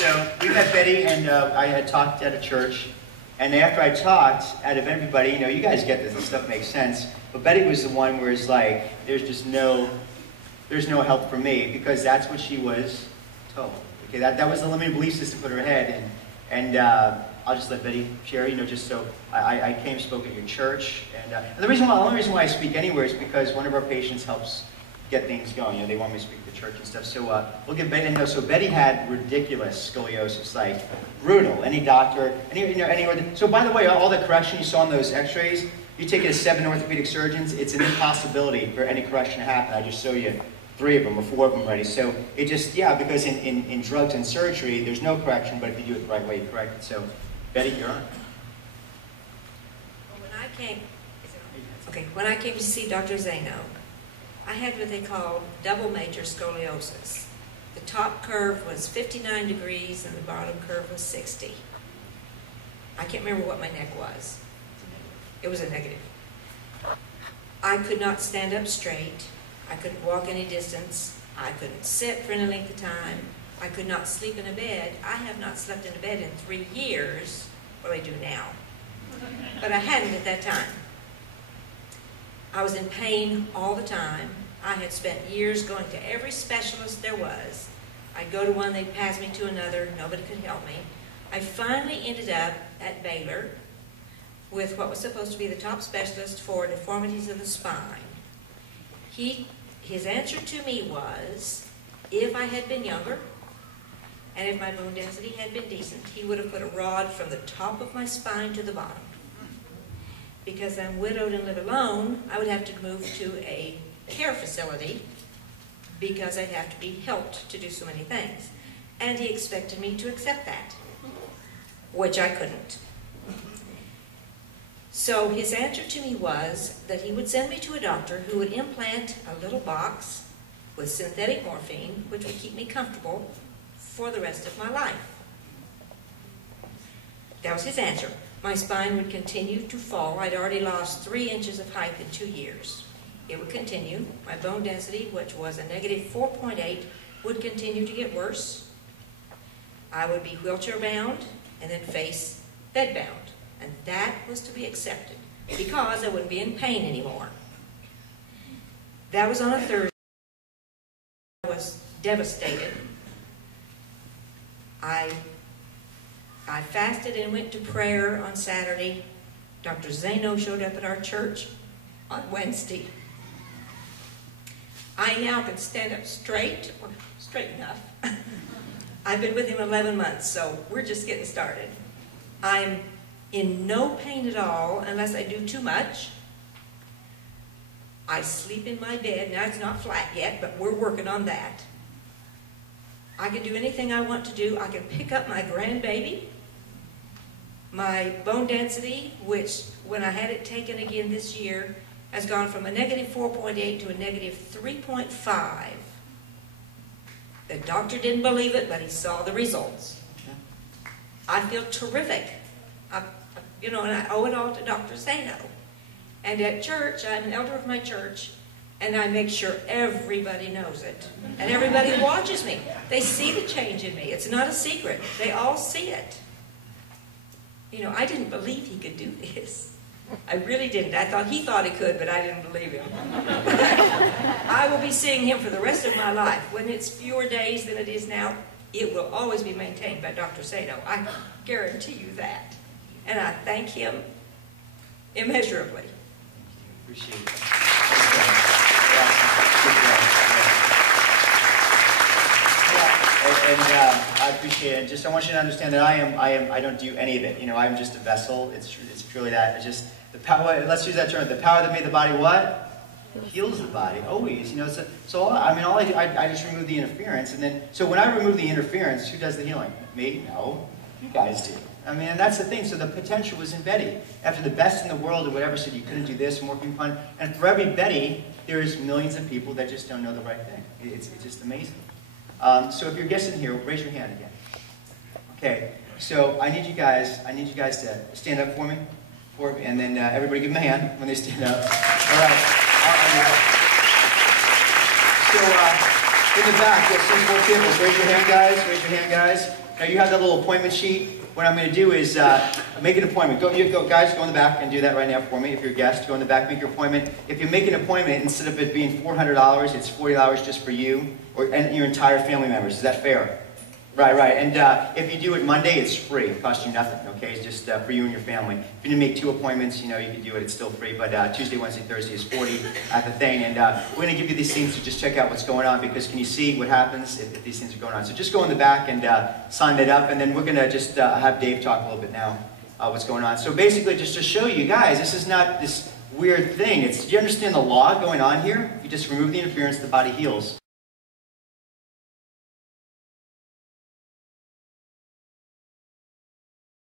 So we met Betty, and I had talked at a church. And after I talked, out of everybody, you guys get this stuff makes sense. But Betty was the one where it's like, there's no help for me, because that's what she was told. Okay, that was the limiting belief system put in her head. And I'll just let Betty share, just so I came and spoke at your church. And the only reason why I speak anywhere is because one of our patients helps get things going. They want me to speak at the church and stuff. So we'll give Betty a know. So Betty had ridiculous scoliosis, like brutal. Any doctor, so by the way, all the correction you saw in those x-rays, you take it to 7 orthopedic surgeons, it's an impossibility for any correction to happen. I just show you 3 of them or 4 of them already. So it just, because in drugs and surgery, there's no correction, but if you do it the right way, you correct it. So Betty, you're on. Well, when I came to see Dr. Zano, I had what they call double major scoliosis. The top curve was 59 degrees and the bottom curve was 60. I can't remember what my neck was. It was a negative. I could not stand up straight. I couldn't walk any distance. I couldn't sit for any length of time. I could not sleep in a bed. I have not slept in a bed in 3 years. Well, I do now. But I hadn't at that time. I was in pain all the time. I had spent years going to every specialist there was. I'd go to one, they'd pass me to another. Nobody could help me. I finally ended up at Baylor with what was supposed to be the top specialist for deformities of the spine. His answer to me was, if I had been younger, and if my bone density had been decent, he would have put a rod from the top of my spine to the bottom. Because I'm widowed and live alone, I would have to move to a care facility because I'd have to be helped to do so many things. And he expected me to accept that, which I couldn't. So his answer to me was that he would send me to a doctor who would implant a little box with synthetic morphine, which would keep me comfortable for the rest of my life. That was his answer. My spine would continue to fall. I'd already lost 3 inches of height in 2 years. It would continue. My bone density, which was a negative 4.8, would continue to get worse. I would be wheelchair bound and then face bed bound. And that was to be accepted because I wouldn't be in pain anymore. That was on a Thursday. I was devastated. I fasted and went to prayer on Saturday. Dr. Zano showed up at our church on Wednesday. I now can stand up straight, or straight enough. I've been with him 11 months, so we're just getting started. I'm in no pain at all unless I do too much. I sleep in my bed. Now it's not flat yet, but we're working on that. I can do anything I want to do. I can pick up my grandbaby. My bone density, which when I had it taken again this year, has gone from a negative 4.8 to a negative 3.5. The doctor didn't believe it, but he saw the results. I feel terrific. And I owe it all to Dr. Zano. And at church, I'm an elder of my church, and I make sure everybody knows it. And everybody watches me. They see the change in me. It's not a secret. They all see it. I didn't believe he could do this. I really didn't. He thought he could, but I didn't believe him. I will be seeing him for the rest of my life. When it's fewer days than it is now, it will always be maintained by Dr. Zano. I guarantee you that. And I thank him immeasurably. Appreciate it. I appreciate it. Just I want you to understand that I don't do any of it. I'm just a vessel. It's purely that. It's just the power. Let's use that term. The power that made the body what? Heals the body always. So I just remove the interference, and then so when I remove the interference, who does the healing? Me? No, you guys do. And that's the thing. So the potential was in Betty. After the best in the world or whatever said you couldn't do this, morphine fun. And for every Betty, there's millions of people that just don't know the right thing. It's just amazing. So if you're guessing here, raise your hand again. Okay. So I need you guys to stand up for me, and then everybody give them a hand when they stand up. All right. So in the back, you'll see 4 tables. Raise your hand, guys. Raise your hand, guys. Now you have that little appointment sheet. What I'm going to do is make an appointment. Guys, go in the back and do that right now for me. If you're a guest, go in the back, make your appointment. If you make an appointment, instead of it being $400, it's $40 just for you and your entire family members. Is that fair? Right. And if you do it Monday, it's free. It costs you nothing, okay? It's just for you and your family. If you didn't make 2 appointments, you can do it. It's still free. But Tuesday, Wednesday, Thursday is 40 at the thing. And we're going to give you these things to just check out what's going on, because can you see what happens if these things are going on? So just go in the back and sign that up. And then we're going to just have Dave talk a little bit now what's going on. So basically, just to show you guys, this is not this weird thing. Do you understand the law going on here? You just remove the interference, the body heals.